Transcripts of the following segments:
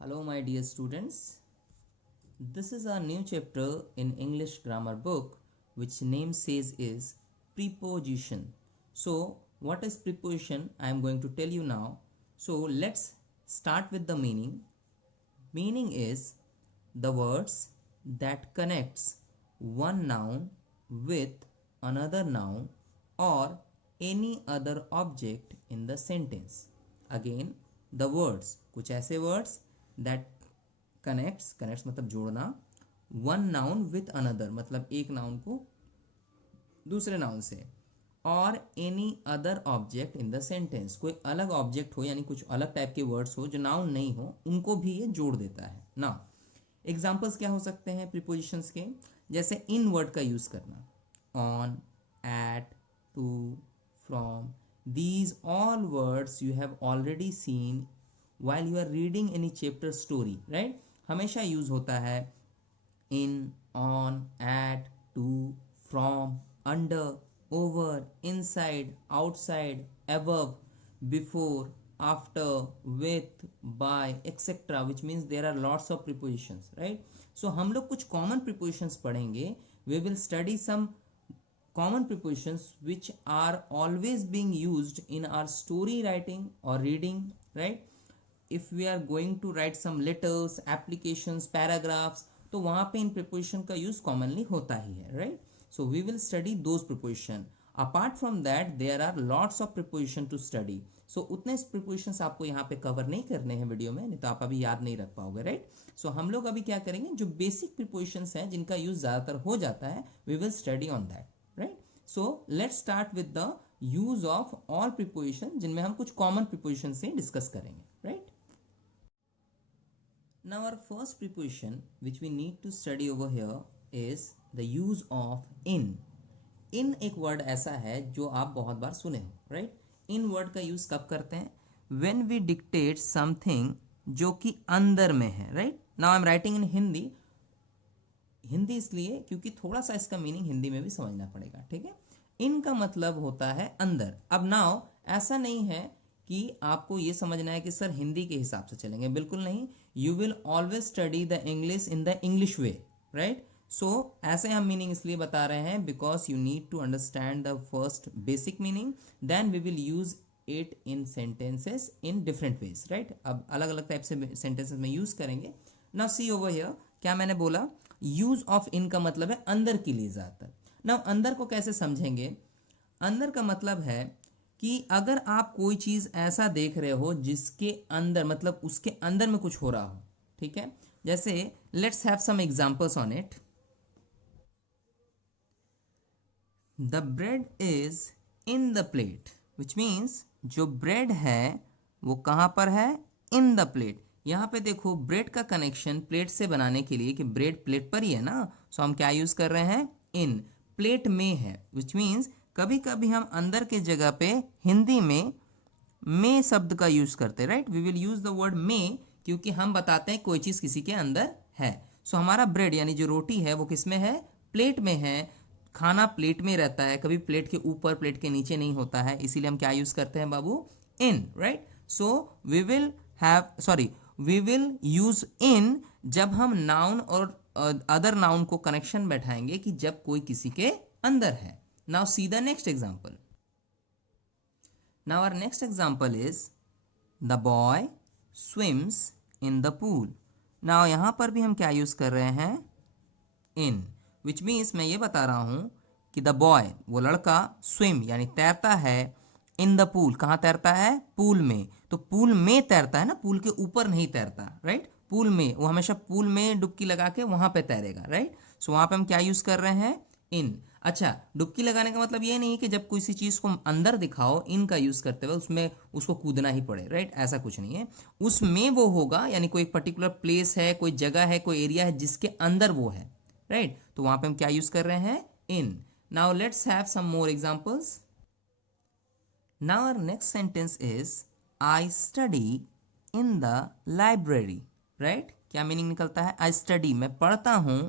Hello, my dear students. This is our new chapter in English grammar book, which name says is preposition. So, what is preposition? I am going to tell you now. So, let's start with the meaning. Meaning is the words that connects one noun with another noun or any other object in the sentence. Again, the words, कुछ ऐसे words that connects मतलब जोड़ना, one noun with another मतलब एक noun को दूसरे noun से, और any other object in the sentence, कोई अलग ऑब्जेक्ट हो यानी कुछ अलग टाइप के वर्ड्स हो जो नाउन नहीं हो, उनको भी ये जोड़ देता है ना। एग्जाम्पल्स क्या हो सकते हैं प्रीपोजिशंस के? जैसे इन वर्ड का यूज करना, on, at, to, from, these all words you have already seen while you are reading any chapter story, right? हमेशा यूज होता है in, on, at, to, from, under, over, inside, outside, above, before, after, with, by, etc. which means there are lots of prepositions, right? So हम लोग कुछ common prepositions पढ़ेंगे. We will study some common prepositions which are always being used in our story writing or reading, right? If we are going to write some letters, applications, paragraphs, तो वहाँ पे इन preposition का use commonly होता ही है, right? So we will study those preposition. Apart from that, there are lots of preposition to study. So उतने prepositions आपको यहाँ पे cover नहीं करने हैं वीडियो में, नहीं तो आप अभी याद नहीं रख पाओगे, right? So हम लोग अभी क्या करेंगे, जो basic prepositions हैं जिनका use ज़्यादातर हो जाता है, we will study on that, right? So let's start with the use of all preposition, जिनमें हम कुछ common preposition से discuss करेंगे, right? Now our first preposition which we need to study over here is the use of in. In एक word ऐसा है जो आप बहुत बार सुने हो, right? in word का use कब करते हैं? When we dictate something जो कि अंदर में है, right? Now I'm writing in Hindi. Hindi इसलिए क्योंकि थोड़ा सा इसका मीनिंग हिंदी में भी समझना पड़ेगा, ठीक है? इन का मतलब होता है अंदर. अब नाउ ऐसा नहीं है कि आपको ये समझना है कि सर हिंदी के हिसाब से चलेंगे, बिल्कुल नहीं. You will always study the English in the English way, right? So ऐसे हम मीनिंग इसलिए बता रहे हैं because you need to understand the first basic meaning, then we will use it in sentences in different ways, right? अब अलग अलग type से सेंटेंसेस में यूज करेंगे. नाउ सी ओवर हियर, क्या मैंने बोला? यूज ऑफ इन का मतलब है अंदर के लिए ज्यादातर. नाउ अंदर को कैसे समझेंगे? अंदर का मतलब है कि अगर आप कोई चीज ऐसा देख रहे हो जिसके अंदर मतलब उसके अंदर में कुछ हो रहा हो, ठीक है? जैसे let's have some examples on it. The bread is in the plate, which means जो ब्रेड है वो कहां पर है? In the plate. यहां पे देखो ब्रेड का कनेक्शन प्लेट से बनाने के लिए कि ब्रेड प्लेट पर ही है ना, सो हम क्या यूज कर रहे हैं? इन. प्लेट में है, विच मीन्स कभी कभी हम अंदर के जगह पे हिंदी में शब्द का यूज करते हैं, right? We will use the word में क्योंकि हम बताते हैं कोई चीज किसी के अंदर है. सो हमारा ब्रेड यानी जो रोटी है वो किस में है? प्लेट में है. खाना प्लेट में रहता है, कभी प्लेट के ऊपर प्लेट के नीचे नहीं होता है, इसीलिए हम क्या यूज करते हैं बाबू? In, right? So we will use in जब हम नाउन और अदर नाउन को कनेक्शन बैठाएंगे कि जब कोई किसी के अंदर है. Now see the next example. Now our next example is the boy swims in the pool. Now यहाँ पर भी हम क्या यूज कर रहे हैं? in, which means मैं ये बता रहा हूँ कि the boy वो लड़का swim यानी तैरता है in the pool. कहाँ तैरता है? पूल में. तो पूल में तैरता है ना, पूल के ऊपर नहीं तैरता, राइट? पूल में, वो हमेशा पूल में डुबकी लगा के वहां पे तैरेगा, राइट? सो वहां पे हम क्या यूज कर रहे हैं? इन. अच्छा, डुबकी लगाने का मतलब ये नहीं कि जब किसी चीज को अंदर दिखाओ इन का यूज करते हुए उसमें उसको कूदना ही पड़े, राइट? ऐसा कुछ नहीं है. उसमें वो होगा यानी कोई पर्टिकुलर प्लेस है, कोई जगह है, कोई एरिया है जिसके अंदर वो है, राइट? तो वहां पे हम क्या यूज कर रहे हैं? In. Now let's have some more examples. Now our next sentence is I study in the library, right? क्या मीनिंग निकलता है? आई स्टडी, मैं पढ़ता हूं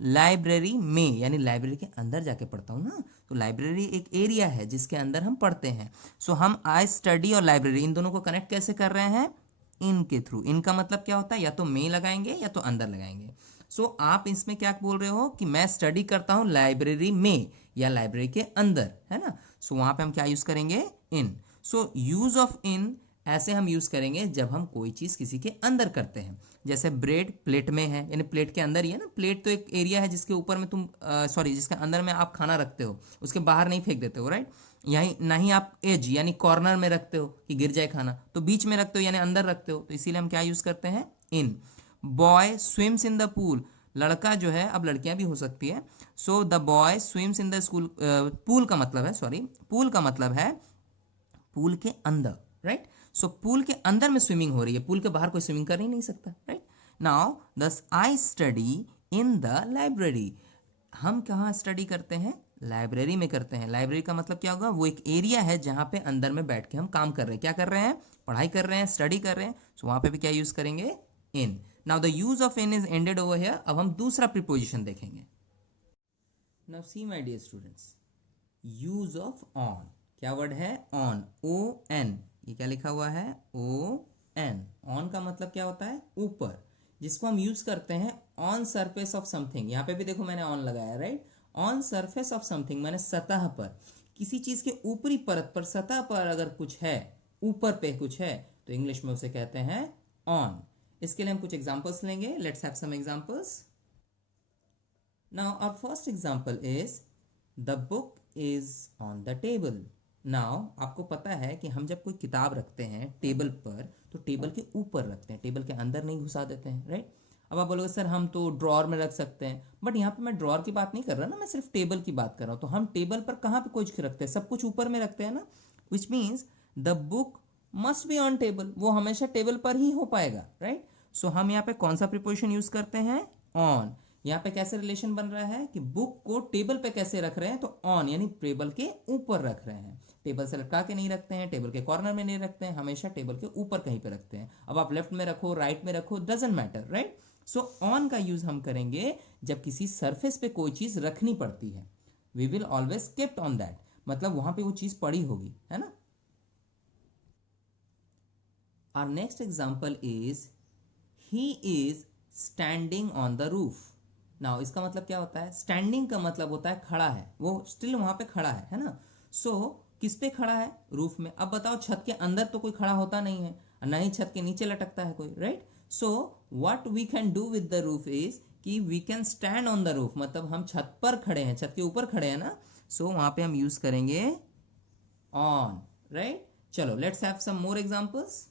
लाइब्रेरी में, यानी लाइब्रेरी के अंदर जाके पढ़ता हूँ ना. तो लाइब्रेरी एक एरिया है जिसके अंदर हम पढ़ते हैं. सो हम आई स्टडी और लाइब्रेरी इन दोनों को कनेक्ट कैसे कर रहे हैं? इन के थ्रू। इन का मतलब क्या होता है, या तो में लगाएंगे या तो अंदर लगाएंगे। सो आप इसमें क्या बोल रहे हो कि मैं स्टडी करता हूं लाइब्रेरी में या लाइब्रेरी के अंदर, है ना। सो वहां पे हम क्या यूज करेंगे, इन। सो यूज ऑफ इन ऐसे हम यूज करेंगे जब हम कोई चीज किसी के अंदर करते हैं। जैसे ब्रेड प्लेट में है, यानी प्लेट के अंदर ही है ना। प्लेट तो एक एरिया है जिसके ऊपर में तुम सॉरी जिसके अंदर में आप खाना रखते हो, उसके बाहर नहीं फेंक देते हो, राइट। यही ना ही आप एज यानी कॉर्नर में रखते हो कि गिर जाए खाना, तो बीच में रखते हो यानी अंदर रखते हो, तो इसीलिए हम क्या यूज करते हैं, in. Boy swims in the pool, लड़का जो है, अब लड़कियां भी हो सकती है। So the boy swims in the school, pool का मतलब है, सॉरी पूल का मतलब है पूल के अंदर, राइट। सो पूल के अंदर में स्विमिंग हो रही है, पूल के बाहर कोई स्विमिंग कर ही नहीं सकता, राइट। नाउ दस आई स्टडी इन द लाइब्रेरी, हम कहाँ स्टडी करते हैं, लाइब्रेरी में करते हैं। लाइब्रेरी का मतलब क्या होगा, वो एक एरिया है जहां पे अंदर में बैठ के हम काम कर रहे हैं, क्या कर रहे हैं, पढ़ाई कर रहे हैं, स्टडी कर रहे हैं। सो वहां पे भी क्या यूज करेंगे, in. Now the use of in is ended over here. अब हम दूसरा प्रीपोजिशन देखेंगे। Now see my dear students, use of on, क्या वर्ड है, ऑन, ओ एन। ये क्या लिखा हुआ है, ओ एन। ऑन का मतलब क्या होता है, ऊपर, जिसको हम यूज करते हैं ऑन सरफेस ऑफ समथिंग। यहाँ पे भी देखो मैंने ऑन लगाया, right. On surface of something मैंने सतह पर, किसी चीज के ऊपरी परत पर, सतह पर अगर कुछ है, ऊपर पे कुछ है, तो इंग्लिश में उसे कहते हैं ऑन। इसके लिए हम कुछ एग्जांपल्स लेंगे। Let's have some examples. Now our first example is the book is on the table. Now आपको पता है कि हम जब कोई किताब रखते हैं टेबल पर, तो टेबल के ऊपर रखते हैं, टेबल के अंदर नहीं घुसा देते हैं, राइट। अब आप बोलोगे सर हम तो ड्रॉर में रख सकते हैं, बट यहाँ पे मैं ड्रॉर की बात नहीं कर रहा ना, मैं सिर्फ टेबल की बात कर रहा हूँ। तो हम टेबल पर कहाँ पे कुछ रखते हैं, सब कुछ ऊपर में रखते हैं ना, which means the book must be on table, वो हमेशा टेबल पर ही हो पाएगा, राइट। सो हम यहाँ पे कौन सा प्रीपोजिशन यूज करते हैं, ऑन। यहाँ पे कैसे रिलेशन बन रहा है कि बुक को टेबल पे कैसे रख रहे हैं, तो ऑन यानी टेबल के ऊपर रख रहे हैं। टेबल से लटका के नहीं रखते हैं, टेबल के कॉर्नर में नहीं रखते हैं, हमेशा टेबल के ऊपर कहीं पे रखते हैं। अब आप लेफ्ट में रखो, राइट में रखो, doesn't matter, right. So on का यूज हम करेंगे जब किसी सरफेस पे कोई चीज रखनी पड़ती है। We will always kept on that, मतलब वहां पे वो चीज पड़ी होगी, है ना। Our next example is he is standing on the roof. Now इसका मतलब क्या होता है, स्टैंडिंग का मतलब होता है खड़ा है, वो स्टिल वहां पे खड़ा है ना। सो किस पे खड़ा है, रूफ में। अब बताओ छत के अंदर तो कोई खड़ा होता नहीं है, ना ही छत के नीचे लटकता है कोई, right. So what we can do with the roof is कि we can stand on the roof, मतलब हम छत पर खड़े हैं, छत के ऊपर खड़े हैं ना। सो वहां पे हम यूज करेंगे ऑन, राइट। चलो let's have some more examples.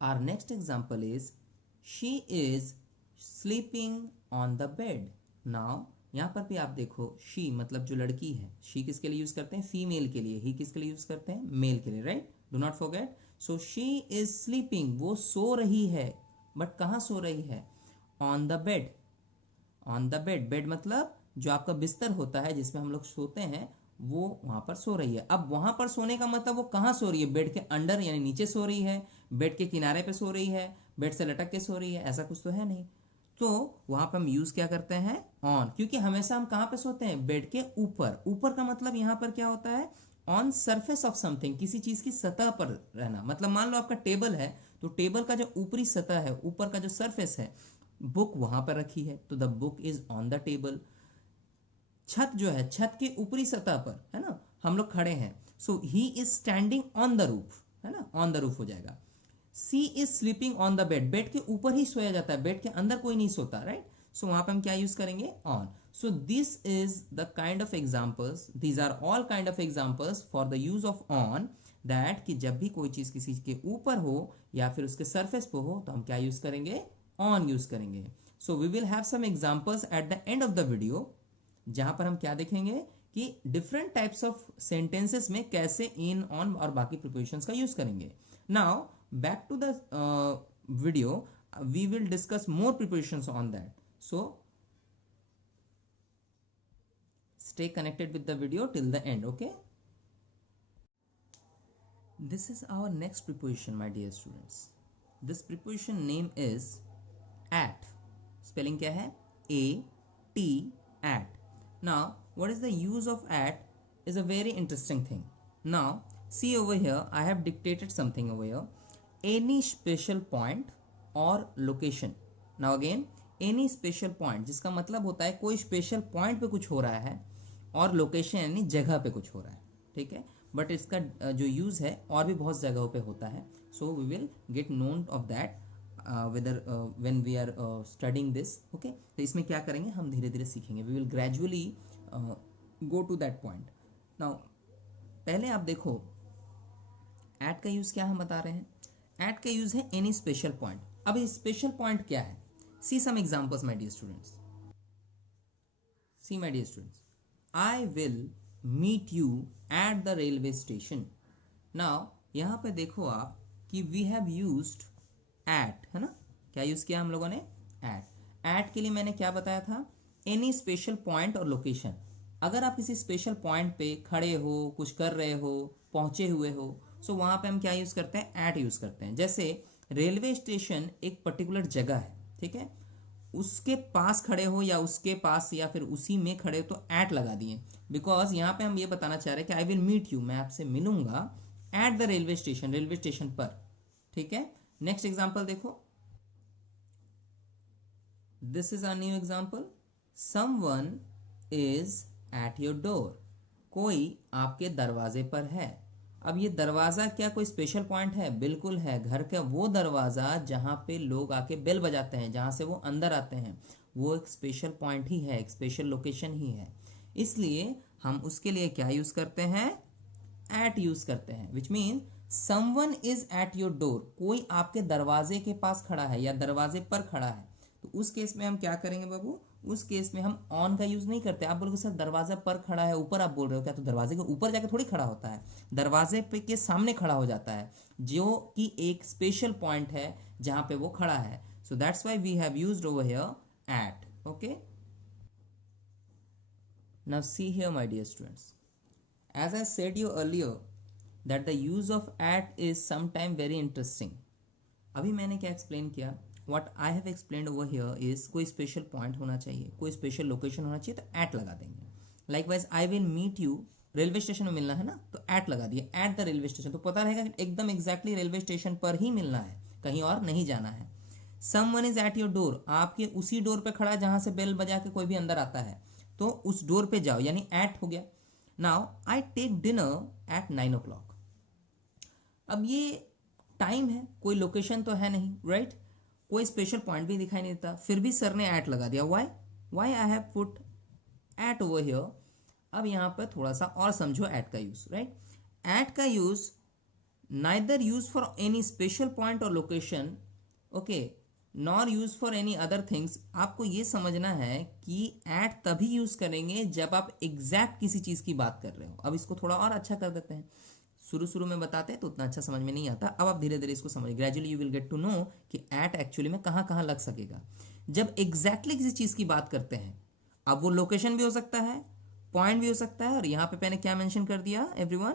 Our next example is she is sleeping on the bed. Now यहाँ पर भी आप देखो she मतलब जो लड़की है, she किसके लिए यूज करते हैं, फीमेल के लिए, he किसके लिए यूज करते हैं, मेल के लिए, right. Do not forget. So she is sleeping, वो सो रही है, बट कहाँ सो रही है, on the bed. On the bed, bed मतलब जो आपका बिस्तर होता है जिसमें हम लोग सोते हैं, वो वहां पर सो रही है। अब वहां पर सोने का मतलब वो कहाँ सो रही है, बेड के अंडर यानी नीचे सो रही है, बेड के किनारे पे सो रही है, बेड से लटक के सो रही है, ऐसा कुछ तो है नहीं। तो वहां पर हम यूज क्या करते हैं, ऑन, क्योंकि हमेशा हम कहाँ पे सोते हैं, बेड के ऊपर। ऊपर का मतलब यहाँ पर क्या होता है, ऑन सरफेस ऑफ समथिंग, किसी चीज की सतह पर रहना। मतलब मान लो आपका टेबल है, तो टेबल का जो ऊपरी सतह है, ऊपर का जो सरफेस है, बुक वहां पर रखी है, तो the book is on the table. छत जो है, छत के ऊपरी सतह पर है ना, हम लोग खड़े हैं। So he is standing on the roof, है ना, ऑन द रूफ हो जाएगा। She is sleeping on the bed, bed के ऊपर ही सोया जाता है, बेड के अंदर कोई नहीं सोता, राइट। सो वहां पे हम क्या यूज करेंगे, on. So this is the kind of examples, these are all kind of examples for the use of on, that कि जब भी कोई चीज किसी के ऊपर हो या फिर उसके सरफेस पे हो, तो हम क्या यूज करेंगे, ऑन यूज करेंगे। So we will have some examples at the end of the video, जहां पर हम क्या देखेंगे कि डिफरेंट टाइप्स ऑफ सेंटेंसेस में कैसे इन, ऑन और बाकी प्रिपोजिशंस का यूज करेंगे। Now back to the video, we will discuss more prepositions on that. So stay connected with the video till the end, okay? This is our next preposition, my dear students. This preposition name is at. Spelling क्या है, a t, at. Now what is the use of at is a very interesting thing. Now see over here, I have dictated something over here. Any special point और location. Now again any special point जिसका मतलब होता है कोई special point पे कुछ हो रहा है, और लोकेशन यानी जगह पे कुछ हो रहा है, ठीक है। बट इसका जो यूज़ है और भी बहुत जगहों पे होता है, so we will get none of that whether when we are studying this, okay. तो इसमें क्या करेंगे हम धीरे धीरे सीखेंगे, we will gradually go to that point. Now पहले आप देखो एट का यूज़ क्या हम बता रहे हैं, एट का यूज़ है एनी स्पेशल पॉइंट। अब ये स्पेशल पॉइंट क्या है, see some examples my dear students, see my dear students, I will meet you at the railway station. Now यहाँ पे देखो आप कि वी हैव यूज्ड एट, है ना, क्या यूज़ किया हम लोगों ने, एट। एट के लिए मैंने क्या बताया था, एनी स्पेशल पॉइंट और लोकेशन। अगर आप किसी स्पेशल पॉइंट पे खड़े हो, कुछ कर रहे हो, पहुंचे हुए हो, सो वहां पे हम क्या यूज़ करते हैं, एट यूज़ करते हैं। जैसे रेलवे स्टेशन एक पर्टिकुलर जगह है, ठीक है, उसके पास खड़े हो या उसके पास या फिर उसी में खड़े हो तो एट लगा दिए, बिकॉज यहाँ पे हम ये बताना चाह रहे हैं कि आई विल मीट यू, मैं आपसे मिलूंगा eight the railway station, railway station पर, ठीक है। नेक्स्ट एग्जांपल देखो, this is a new example, someone is at your door, कोई आपके दरवाजे पर है। अब ये दरवाज़ा क्या कोई स्पेशल पॉइंट है, बिल्कुल है, घर का वो दरवाज़ा जहाँ पे लोग आके बेल बजाते हैं, जहाँ से वो अंदर आते हैं, वो एक स्पेशल पॉइंट ही है, एक स्पेशल लोकेशन ही है। इसलिए हम उसके लिए क्या यूज़ करते हैं, एट यूज़ करते हैं, which mean someone is at your door, कोई आपके दरवाजे के पास खड़ा है या दरवाजे पर खड़ा है। तो उस केस में हम क्या करेंगे बाबू, उस केस में हम ऑन का यूज नहीं करते। आप बोलोगे सर दरवाजा पर खड़ा है, ऊपर आप बोल रहे हो क्या, तो दरवाजे के ऊपर जाके थोड़ी खड़ा होता है, दरवाजे पे के सामने खड़ा हो जाता है, जो कि एक स्पेशल पॉइंट है जहां पे वो खड़ा है। So that's why we have used over here at, okay. Now see here my dear students, as I said you earlier that the use of at is sometime very interesting। अभी मैंने क्या explain किया, what I have explained over here is कोई special point होना चाहिए, कोई special location होना चाहिए, तो एट लगा देंगे। Likewise I will meet you, railway station में मिलना है ना, तो एट लगा दिए, एट द रेलवे स्टेशन, तो पता रहेगा एकदम एग्जैक्टली रेलवे स्टेशन पर ही मिलना है, कहीं और नहीं जाना है। Someone is at your door, आपके उसी डोर पे खड़ा है जहां से बेल बजा के कोई भी अंदर आता है, तो उस डोर पे जाओ, यानी एट हो गया। Now I take dinner at 9 o'clock। अब ये टाइम है, कोई लोकेशन तो है नहीं, राइट, कोई स्पेशल पॉइंट भी दिखाई नहीं देता, फिर भी सर ने एट लगा दिया। Why I have put at over here. अब यहाँ पर थोड़ा सा और समझो एट का यूज, राइट। एट का use neither use for any special point और location, okay, nor use for any other things. आपको ये समझना है कि एट तभी यूज करेंगे जब आप एग्जैक्ट किसी चीज की बात कर रहे हो। अब इसको थोड़ा और अच्छा कर देते हैं, शुरू में बताते हैं तो उतना अच्छा समझ में नहीं आता, अब आप धीरे धीरे इसको समझ, gradually you will get to know कि एट एक्चुअली में कहाँ कहाँ लग सकेगा। जब एग्जैक्टली किसी चीज की बात करते हैं, अब वो लोकेशन भी हो सकता है, पॉइंट भी हो सकता है, और यहाँ पे मैंने क्या मेंशन कर दिया एवरीवन,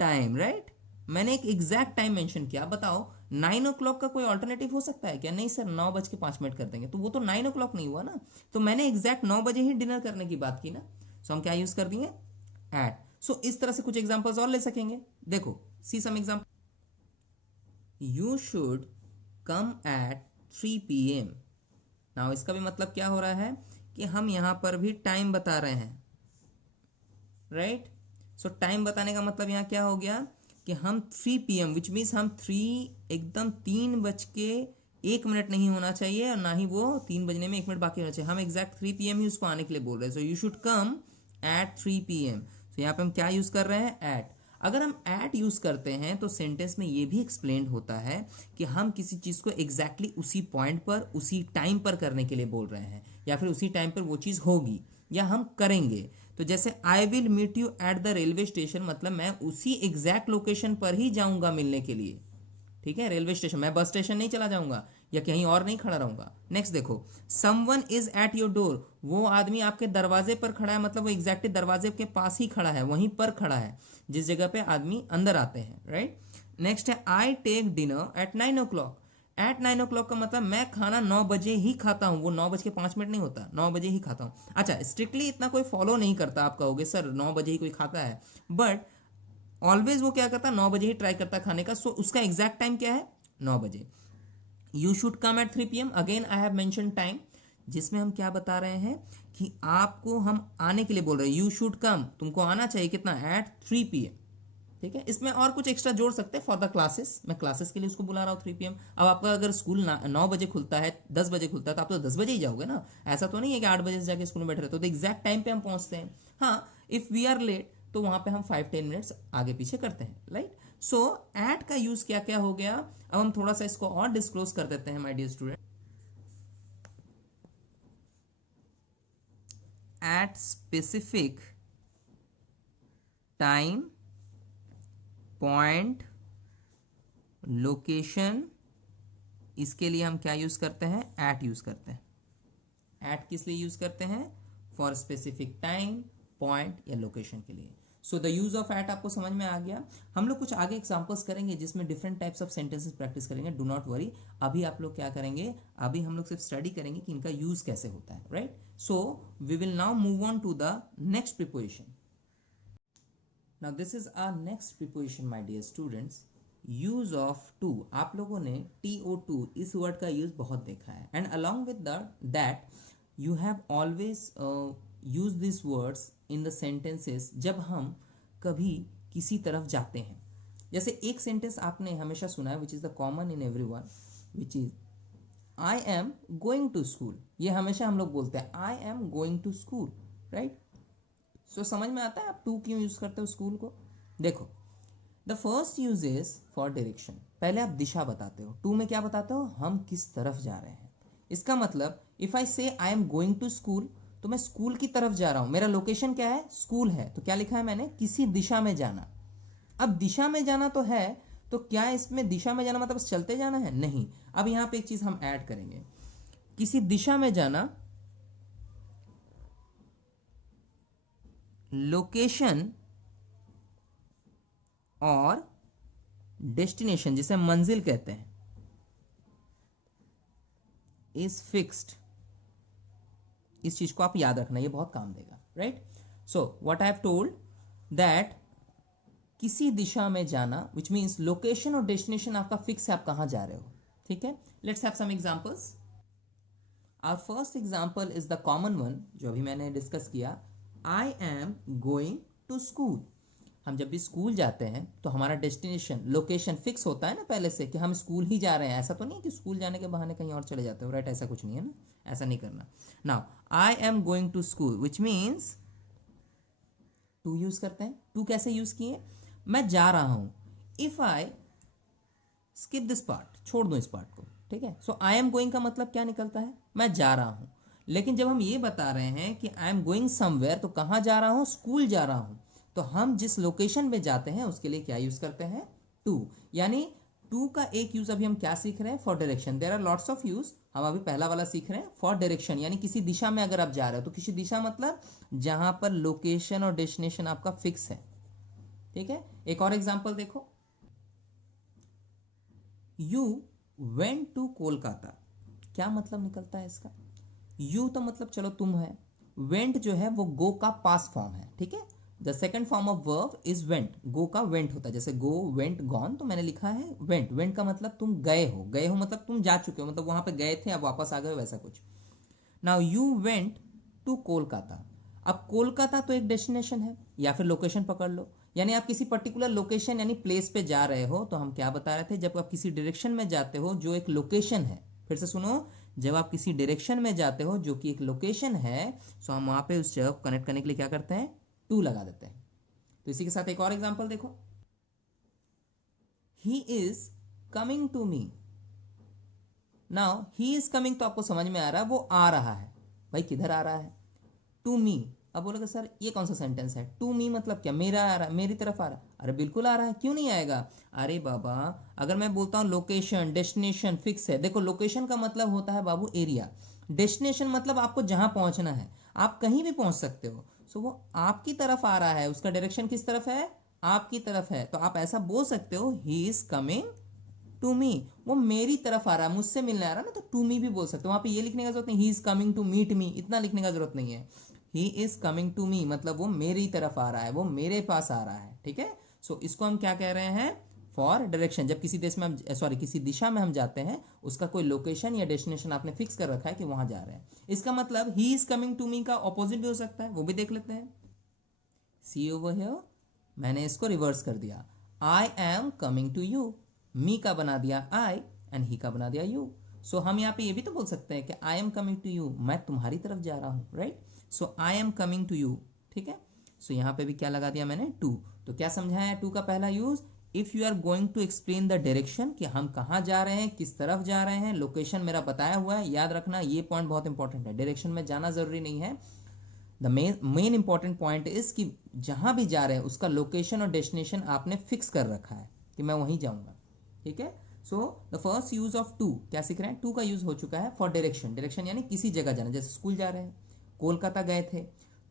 टाइम, राइट। मैंने एक एग्जैक्ट टाइम मेंशन किया। बताओ 9 o'clock का कोई ऑल्टरनेटिव हो सकता है क्या, नहीं सर 9:05 कर देंगे, तो वो तो 9 o'clock नहीं हुआ ना, तो मैंने एग्जैक्ट 9 बजे ही डिनर करने की बात की ना, सो हम क्या यूज कर दिए, एट। सो इस तरह से कुछ एग्जांपल्स और ले सकेंगे, देखो see some example, you should come at 3 PM। Now इसका भी मतलब क्या हो रहा है कि हम यहां पर भी टाइम बता रहे हैं, राइट। सो टाइम बताने का मतलब यहाँ क्या हो गया कि हम 3 PM, विच मीन्स हम 3 एकदम 3:01 नहीं होना चाहिए, और ना ही वो 3 बजने में 1 मिनट बाकी होना चाहिए, हम एग्जैक्ट 3 PM ही उसको आने के लिए बोल रहे हैं। So you should come at 3 PM। तो यहाँ पे हम क्या यूज कर रहे हैं, एट। अगर हम एट यूज करते हैं तो सेंटेंस में ये भी एक्सप्लेन होता है कि हम किसी चीज को एग्जैक्टली उसी पॉइंट पर उसी टाइम पर करने के लिए बोल रहे हैं, या फिर उसी टाइम पर वो चीज होगी या हम करेंगे। तो जैसे I will meet you at the railway station, मतलब मैं उसी एग्जैक्ट लोकेशन पर ही जाऊंगा मिलने के लिए, ठीक है, रेलवे स्टेशन, मैं बस स्टेशन नहीं चला जाऊंगा या कहीं और नहीं खड़ा रहूंगा। नेक्स्ट देखो, someone is at your door, वो आदमी आपके दरवाजे पर खड़ा है, मतलब वो एग्जैक्टली दरवाजे के पास ही खड़ा है, वहीं पर खड़ा है जिस जगह पे आदमी अंदर आते हैं, राइट। नेक्स्ट है I take dinner at 9 o'clock। At 9 o'clock का मतलब मैं खाना 9 बजे ही खाता हूँ, वो 9:05 नहीं होता, 9 बजे ही खाता हूँ। अच्छा, स्ट्रिक्टली इतना कोई फॉलो नहीं करता, आप कहोगे सर 9 बजे ही कोई खाता है, बट ऑलवेज वो क्या करता है, 9 बजे ही ट्राई करता है खाने का। सो उसका एग्जैक्ट टाइम क्या है, 9 बजे। You should come at 3 PM, again I have mention time, जिसमें हम क्या बता रहे हैं कि आपको हम आने के लिए बोल रहे हैं, यू शुड कम, तुमको आना चाहिए कितना, एट 3 PM। ठीक है, इसमें और कुछ एक्स्ट्रा जोड़ सकते हैं फॉर द क्लासेस, मैं क्लासेस के लिए उसको बुला रहा हूँ 3 PM। अब आपका अगर स्कूल 9 बजे खुलता है, 10 बजे खुलता है, तो आप तो 10 बजे ही जाओगे ना, ऐसा तो नहीं है कि 8 बजे से जाके स्कूल में बैठे रहते हो, तो एग्जैक्ट टाइम पे हम पहुंचते हैं। हाँ, इफ वी आर लेट तो वहां पे हम 5-10 मिनट्स आगे पीछे करते हैं, राइट। सो एट का यूज क्या क्या हो गया, अब हम थोड़ा सा इसको और डिस्क्लोज कर देते हैं my dear student. At specific time, point, location, इसके लिए हम क्या यूज करते हैं, एट यूज करते हैं। एट किस लिए यूज करते हैं, फॉर स्पेसिफिक टाइम, पॉइंट या लोकेशन के लिए। So the use of at आपको समझ में आ गया। हम लोग कुछ आगे एग्जांपल्स करेंगे जिसमें different types of sentences practice करेंगे, डू नॉट वरी। अभी आप लोग क्या करेंगे, अभी हम लोग सिर्फ स्टडी करेंगे कि इनका यूज कैसे होता है, right. So we will now move on to the next preposition. Now this is our next preposition my dear students, use of to. आप लोगों ने TO2 इस वर्ड का यूज बहुत देखा है, and along with that you have always use this words in the sentences जब हम कभी किसी तरफ जाते हैं। जैसे एक सेंटेंस आपने हमेशा सुना है, which is the common in everyone, which is I am going to school. ये हमेशा हम लोग बोलते हैं, I am going to school, right. So समझ में आता है आप टू क्यों यूज करते हो स्कूल को। देखो, the first use is for direction, पहले आप दिशा बताते हो। टू में क्या बताते हो, हम किस तरफ जा रहे हैं। इसका मतलब if I say I am going to school, तो मैं स्कूल की तरफ जा रहा हूं, मेरा लोकेशन क्या है, स्कूल है, तो क्या लिखा है मैंने, किसी दिशा में जाना। अब दिशा में जाना तो है, तो क्या इसमें दिशा में जाना मतलब चलते जाना है, नहीं। अब यहां पे एक चीज हम ऐड करेंगे, किसी दिशा में जाना, लोकेशन और डेस्टिनेशन, जिसे मंजिल कहते हैं, इज फिक्स्ड। इस चीज को आप याद रखना, ये बहुत काम देगा, right. So what I have told that किसी दिशा में जाना, विच मीन्स लोकेशन और डेस्टिनेशन आपका फिक्स है, आप कहां जा रहे हो, ठीक है। Let's have some examples. Our first example is the common one, जो अभी मैंने डिस्कस किया, I am going to school. हम जब भी स्कूल जाते हैं तो हमारा डेस्टिनेशन, लोकेशन फिक्स होता है ना पहले से, कि हम स्कूल ही जा रहे हैं। ऐसा तो नहीं कि स्कूल जाने के बहाने कहीं और चले जाते हो, राइट, ऐसा कुछ नहीं है ना, ऐसा नहीं करना। Now I am going to school, which means to use करते हैं। टू कैसे यूज किए, मैं जा रहा हूं, if I skip this part, छोड़ दो इस पार्ट को, ठीक है। सो आई एम गोइंग का मतलब क्या निकलता है, मैं जा रहा हूं। लेकिन जब हम ये बता रहे हैं कि आई एम गोइंग समवेयर, तो कहां जा रहा हूं, स्कूल जा रहा हूं, तो हम जिस लोकेशन में जाते हैं उसके लिए क्या यूज करते हैं, टू। यानी टू का एक यूज अभी हम क्या सीख रहे हैं, for direction. There are lots of use, हम अभी पहला वाला सीख रहे हैं, फॉर डायरेक्शन, यानी किसी दिशा में अगर आप जा रहे हो, तो किसी दिशा मतलब जहां पर लोकेशन और डेस्टिनेशन आपका फिक्स है, ठीक है। एक और एग्जांपल देखो, यू वेंट टू कोलकाता, क्या मतलब निकलता है इसका, यू तो मतलब चलो तुम है, वेंट जो है वो गो का पास फॉर्म है, ठीक है। The second form of verb is went, go का वेंट होता है, जैसे गो वेंट गॉन, तो मैंने लिखा है वेंट। वेंट का मतलब तुम गए हो, गए हो मतलब तुम जा चुके हो, मतलब वहां पे गए थे अब वापस आ गए हो, वैसा कुछ। Now you went to Kolkata, अब कोलकाता तो एक डेस्टिनेशन है या फिर लोकेशन पकड़ लो, यानी आप किसी पर्टिकुलर लोकेशन यानी प्लेस पे जा रहे हो। तो हम क्या बता रहे थे, जब आप किसी डायरेक्शन में जाते हो जो एक लोकेशन है, फिर से सुनो, जब आप किसी डायरेक्शन में जाते हो जो कि एक लोकेशन है, सो हम वहां पे उस जगह को कनेक्ट करने के लिए क्या करते हैं, टू लगा देते हैं। तो इसी के साथ एक और एग्जांपल देखो, he is coming to me. Now he is coming तो आपको समझ में आ रहा है वो आ रहा है, भाई किधर आ रहा है, टू मी। अब बोलोगे सर ये कौन सा सेंटेंस है, टू मी मतलब क्या, मेरा आ रहा है, मेरी तरफ आ रहा है। अरे बिल्कुल आ रहा है, क्यों नहीं आएगा। अरे बाबा, अगर मैं बोलता हूं लोकेशन डेस्टिनेशन फिक्स है, देखो लोकेशन का मतलब होता है बाबू एरिया, डेस्टिनेशन मतलब आपको जहां पहुंचना है, आप कहीं भी पहुंच सकते हो। सो वो आपकी तरफ आ रहा है, उसका डायरेक्शन किस तरफ है, आपकी तरफ है, तो आप ऐसा बोल सकते हो, he is coming to me, वो मेरी तरफ आ रहा है, मुझसे मिलने आ रहा है ना, तो टू मी भी बोल सकते हो। वहां पे ये लिखने का जरूरत नहीं, he is coming to meet me, इतना लिखने का जरूरत नहीं है। He is coming to me मतलब वो मेरी तरफ आ रहा है, वो मेरे पास आ रहा है, ठीक है। सो इसको हम क्या कह रहे हैं, फॉर डायरेक्शन, जब किसी देश में हम किसी दिशा में हम जाते हैं, उसका कोई लोकेशन या डेस्टिनेशन आपने फिक्स कर रखा है कि वहां जा रहे हैं। इसका मतलब he is coming to me का ऑपोजिट भी हो सकता है, वो भी देख लेते हैं। सी ओवर हियर, मैंने इसको रिवर्स कर दिया, I am coming to you, me का बना दिया आई एंड ही का बना दिया यू। सो हम यहाँ पे ये भी तो बोल सकते हैं कि I am coming to you, मैं तुम्हारी तरफ जा रहा हूँ, right. So I am coming to you, ठीक है। सो यहाँ पे भी क्या लगा दिया मैंने, टू। तो क्या समझाया टू का पहला use, if you are going to explain the direction, कि हम कहाँ जा रहे हैं, किस तरफ जा रहे हैं, लोकेशन मेरा बताया हुआ है। याद रखना ये पॉइंट बहुत इंपॉर्टेंट है, डायरेक्शन में जाना जरूरी नहीं है। The main important point is कि जहां भी जा रहे हैं उसका लोकेशन और डेस्टिनेशन आपने फिक्स कर रखा है कि मैं वहीं जाऊंगा, ठीक है। So the first use of to, क्या सीख रहे हैं, टू का यूज हो चुका है फॉर डायरेक्शन। डायरेक्शन यानी किसी जगह जाना, जैसे स्कूल जा रहे हैं, कोलकाता गए थे।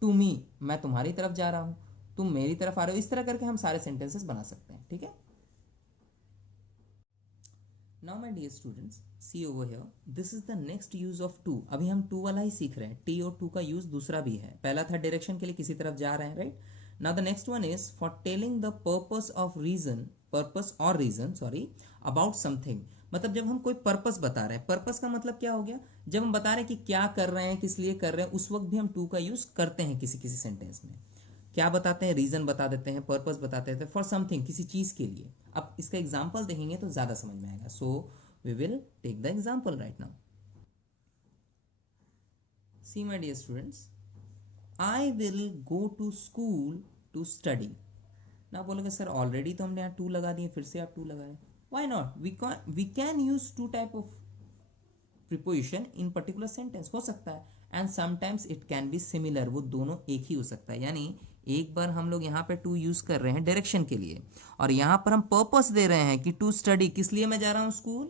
टू मी, मैं तुम्हारी तरफ जा रहा हूं, तुम मेरी तरफ आ रहे हो। इस तरह करके हम सारे सेंटेंसेस बना सकते हैं, ठीक है। Now my dear students, see over here, this is the next use of to। अभी हम to वाला ही सीख रहे हैं, t और to का यूज दूसरा भी है। पहला था डायरेक्शन के लिए, किसी तरफ जा रहे हैं, right. Now the next one is for telling the purpose और रीजन अबाउट समथिंग। मतलब जब हम कोई पर्पस बता रहे हैं, पर्पस का मतलब क्या हो गया, जब हम बता रहे हैं कि क्या कर रहे हैं, किस लिए कर रहे हैं, उस वक्त भी हम टू का यूज करते हैं किसी किसी सेंटेंस में। क्या बताते हैं, रीजन बता देते हैं, पर्पस बता देते हैं, फॉर समथिंग, किसी चीज के लिए। अब इसका एग्जांपल देखेंगे तो ज्यादा समझ में आएगा। So we will take the example right now. See my dear students, I will go to school to study. ना बोलोगे सर ऑलरेडी तो हमने यहाँ टू लगा दिए, फिर से आप टू लगाए। Why not, we can use to type of preposition in particular sentence, हो सकता है। And sometimes it can be similar, वो दोनों एक ही हो सकता है। यानी एक बार हम लोग यहाँ पे टू यूज कर रहे हैं डायरेक्शन के लिए, और यहाँ पर हम पर्पस दे रहे हैं कि टू स्टडी, किस लिए मैं जा रहा हूँ स्कूल,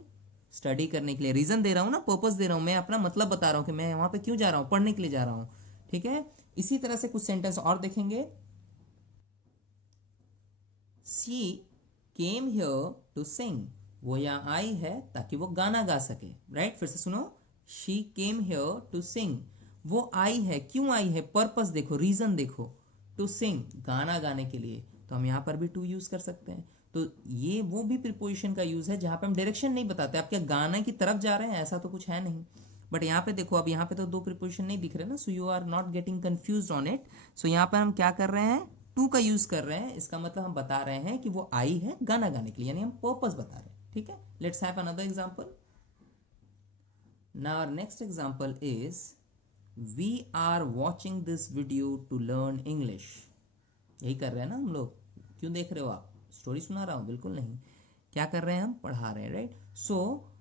स्टडी करने के लिए। रीजन दे रहा हूँ ना, पर्पस दे रहा हूँ, मैं अपना मतलब बता रहा हूँ कि मैं वहां पे क्यों जा रहा हूँ, पढ़ने के लिए जा रहा हूँ, ठीक है। इसी तरह से कुछ सेंटेंस और देखेंगे। She came here to sing, वो यहाँ आई है ताकि वो गाना गा सके, राइट। फिर से सुनो, she came here to sing, वो आई है, क्यों आई है, पर्पस देखो, रीजन देखो, टू सिंग, गाना गाने के लिए। तो हम यहाँ पर भी टू यूज कर सकते हैं। तो ये वो भी प्रीपोजिशन का यूज है जहां पे हम डायरेक्शन नहीं बताते, आप क्या गाने की तरफ जा रहे हैं, ऐसा तो कुछ है नहीं। बट यहाँ पे देखो, अब यहाँ पे तो दो प्रीपोजिशन नहीं दिख रहे ना, so you are not getting confused on it. So यहाँ पर हम क्या कर रहे हैं, टू का यूज कर रहे हैं। इसका मतलब हम बता रहे हैं कि वो आई है गाना गाने के लिए, यानी हम पर्पस बता रहे हैं, ठीक है। Let's have another example. Now our next example is we are watching this video to learn English. यही कर रहे हैं ना हम लोग, क्यों देख रहे हो आप, स्टोरी सुना रहा हूं, बिल्कुल नहीं। क्या कर रहे हैं, हम पढ़ा रहे हैं, राइट। सो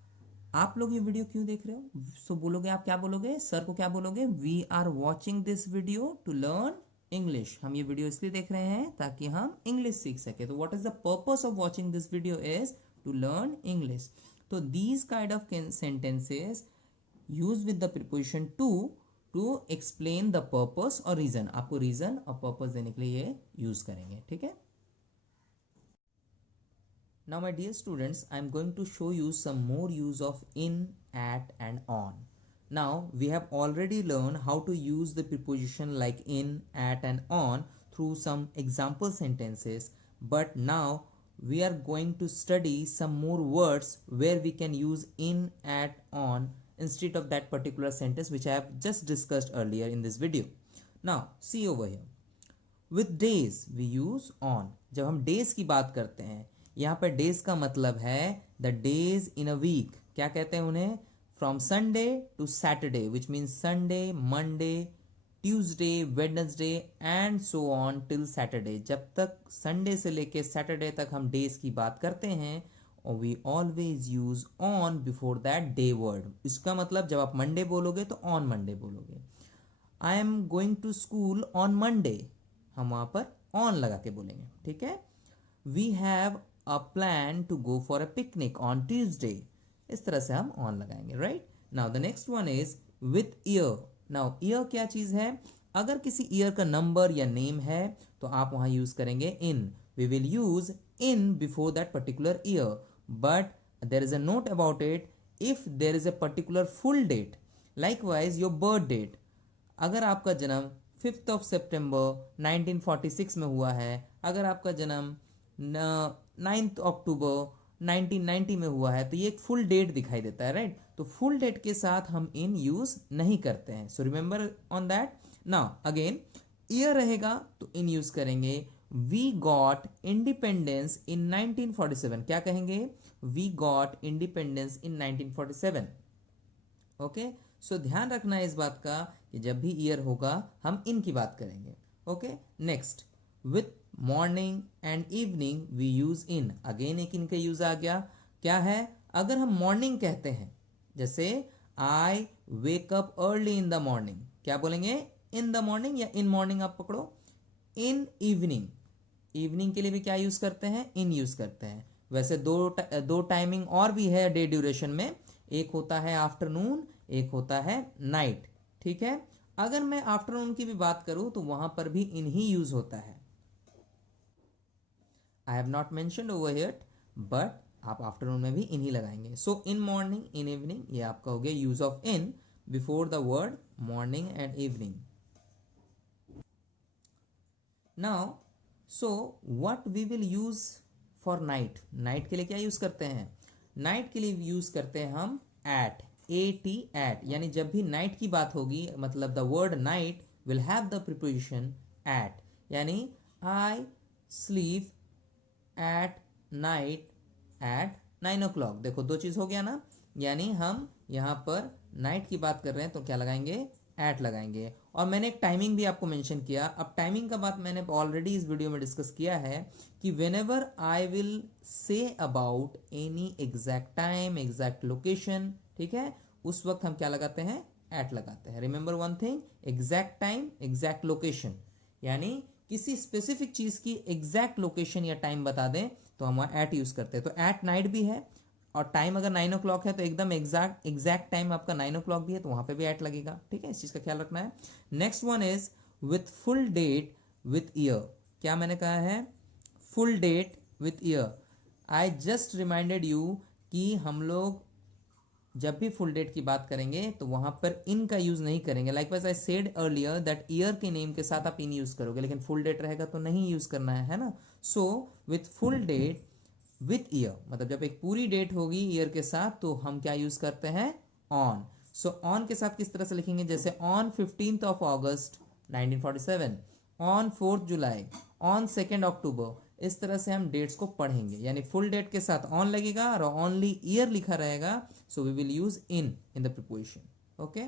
आप लोग ये वीडियो क्यों देख रहे हो, सो बोलोगे, आप क्या बोलोगे, सर को क्या बोलोगे, we are watching this video to learn English. हम ये वीडियो इसलिए देख रहे हैं ताकि हम इंग्लिश सीख सके। तो what is the purpose of watching this video is to learn English. तो these kind of sentences use with the preposition to explain the purpose और रीजन। आपको रीजन और पर्पस देने के लिए ये यूज करेंगे, ठीक है। Now my dear students, I am going to show you some more use of in, at and on. Now we have already learned how to use the preposition like in, at and on through some example sentences, but now we are going to study some more words where we can use in, at, on instead of that particular sentence which I have just discussed earlier in this video. Now see over here, with days we use on। जब हम days की बात करते हैं, यहाँ पर days का मतलब है the days in a week. क्या कहते हैं उन्हें, from Sunday to Saturday, which means Sunday, Monday, Tuesday, Wednesday and so on till Saturday. जब तक संडे से लेके सैटरडे तक हम डेज की बात करते हैं, और we always use on before that day word. इसका मतलब जब आप मंडे बोलोगे तो ऑन मंडे बोलोगे। I am going to school on Monday, हम वहां पर ऑन लगा के बोलेंगे, ठीक है। We have a plan to go for a picnic on Tuesday, इस तरह से हम on लगाएंगे, right। now the next one is with year। now year क्या चीज है, अगर किसी year का नंबर या नेम है तो आप वहां यूज करेंगे in। we will use in before that particular year, but there is a note about it, if there is a particular full date, likewise your birth date। अगर आपका जन्म 5th of September 1946 में हुआ है, अगर आपका जन्म 9 अक्टूबर 1990 में हुआ है, तो ये एक फुल डेट दिखाई देता है, राइट। तो फुल डेट के साथ हम इन यूज नहीं करते हैं, so remember on that. Now again year रहेगा तो इन यूज करेंगे। वी गॉट इंडिपेंडेंस इन 1947, क्या कहेंगे? We got independence in 1947। Okay, so ध्यान रखना है इस बात का कि जब भी ईयर होगा हम इन की बात करेंगे। Okay, next, with morning and evening we use in. Again एक इनका यूज आ गया, क्या है? अगर हम मॉर्निंग कहते हैं, जैसे I wake up early in the morning, क्या बोलेंगे? इन द मॉर्निंग या इन मॉर्निंग, आप पकड़ो। इन इवनिंग, इवनिंग के लिए भी क्या यूज करते हैं? इन यूज करते हैं। वैसे दो टाइमिंग और भी है डे ड्यूरेशन में, एक होता है आफ्टरनून, एक होता है नाइट, ठीक है। अगर मैं आफ्टरनून की भी बात करूं तो वहां पर भी इन ही यूज होता है। I have not mentioned over here, but आप आफ्टरनून में भी इन ही लगाएंगे। सो इन मॉर्निंग, इन इवनिंग, ये आपका हो गया use of in before the word morning and evening. Now so what we will use for night. Night के लिए क्या यूज करते हैं? नाइट के लिए यूज करते हैं हम एट, एट, यानी जब भी नाइट की बात होगी, मतलब the word night will have the preposition at, यानी I sleep at night at 9 o'clock। देखो दो चीज हो गया ना, यानी हम यहाँ पर नाइट की बात कर रहे हैं तो क्या लगाएंगे? एट लगाएंगे। और मैंने एक टाइमिंग भी आपको मेंशन किया। अब टाइमिंग का बात मैंने ऑलरेडी इस वीडियो में डिस्कस किया है कि whenever I will say about any exact time, exact location, ठीक है, उस वक्त हम क्या लगाते हैं? एट लगाते हैं। Remember one thing, exact time, exact location, यानी किसी स्पेसिफिक चीज की एग्जैक्ट लोकेशन या टाइम बता दें तो हम एट यूज करते हैं। तो एट नाइट भी है, और टाइम अगर 9 o'clock है तो एकदम एग्जैक्ट टाइम आपका 9 o'clock भी है, तो वहां पे भी एट लगेगा, ठीक है। इस चीज का ख्याल रखना है। Next one is with full date with year. क्या मैंने कहा है? Full date with year. I just reminded you कि हम लोग जब भी फुल डेट की बात करेंगे तो वहां पर इन का यूज नहीं करेंगे। Likewise I said earlier that year के नेम के साथ आप इन यूज करोगे, लेकिन फुल डेट रहेगा तो नहीं यूज करना है ना। So with full date with year, मतलब जब एक पूरी डेट होगी ईयर के साथ तो हम क्या यूज करते हैं? ऑन। सो ऑन के साथ किस तरह से लिखेंगे? जैसे on 15th of August 1947, on 4th July, on 2nd अक्टूबर। इस तरह से हम डेट्स को पढ़ेंगे, यानी फुल डेट के साथ ऑन लगेगा और ओनली ईयर लिखा रहेगा, so we will use in the preposition. Okay,